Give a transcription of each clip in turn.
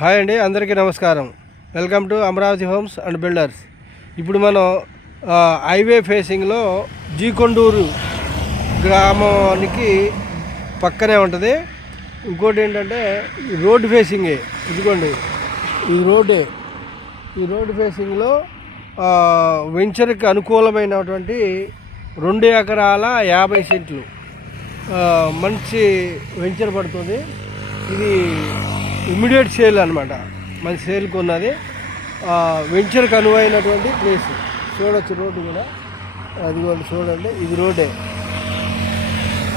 Hi అండి అందరికీ నమస్కారం. Welcome to Amaravati homes and builders. ఇప్పుడు మనం హైవే ఫేసింగ్లో జీకొండూరు గ్రామానికి పక్కనే ఉంటుంది. ఇంకోటి ఏంటంటే రోడ్డు ఫేసింగే. ఇదిగోండి ఈ రోడ్డే. ఈ రోడ్డు ఫేసింగ్లో వెంచర్కి అనుకూలమైనటువంటి రెండు ఎకరాల యాభై సెంట్లు. మంచి వెంచర్ పడుతుంది. ఇది ఇమ్మీడియట్ సేల్ అనమాట మంచి సేల్కి ఉన్నది వెంచర్కి అనువైనటువంటి ప్లేస్. చూడొచ్చు రోడ్డు కూడా. అది కూడా చూడండి. ఇది రోడ్డే.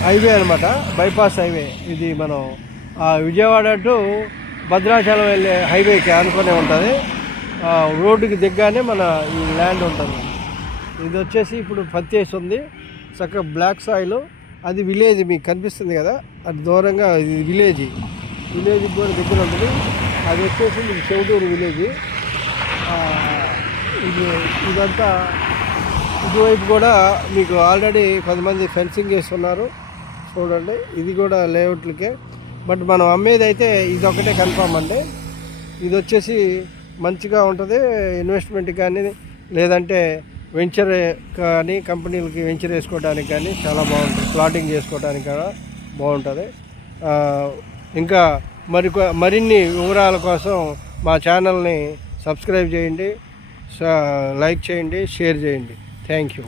హైవే అనమాట బైపాస్ హైవే. ఇది మనం విజయవాడ టు భద్రాచలం వెళ్ళే హైవేకి అనుకునే ఉంటుంది. రోడ్డుకి దిగ్గానే మన ఈ ల్యాండ్ ఉంటుంది. ఇది వచ్చేసి ఇప్పుడు పత్తేసి ఉంది. చక్కగా బ్లాక్ సాయిల్. అది విలేజ్ మీకు కనిపిస్తుంది కదా? అది దూరంగా ఇది విలేజ్. విలేజ్ కూడా దగ్గర ఉంటుంది. అది వచ్చేసి మీకు చెవుటూరు విలేజ్. ఇది ఇదంతా ఇటువైపు కూడా మీకు ఆల్రెడీ కొంతమంది ఫెన్సింగ్ చేస్తున్నారు. చూడండి ఇది కూడా లేఅవుట్లకే. బట్ మనం అమ్మేది అయితే ఇది ఒకటే కన్ఫామ్ అండి. ఇది వచ్చేసి మంచిగా ఉంటుంది. ఇన్వెస్ట్మెంట్ కానీ లేదంటే వెంచర్ కానీ కంపెనీలకి వెంచర్ వేసుకోవడానికి కానీ చాలా బాగుంటుంది. ప్లాటింగ్ చేసుకోవడానికి కూడా బాగుంటుంది. ఇంకా మరి మరిన్ని వివరాల కోసం మా ఛానల్ని సబ్స్క్రైబ్ చేయండి లైక్ చేయండి షేర్ చేయండి. Thank you.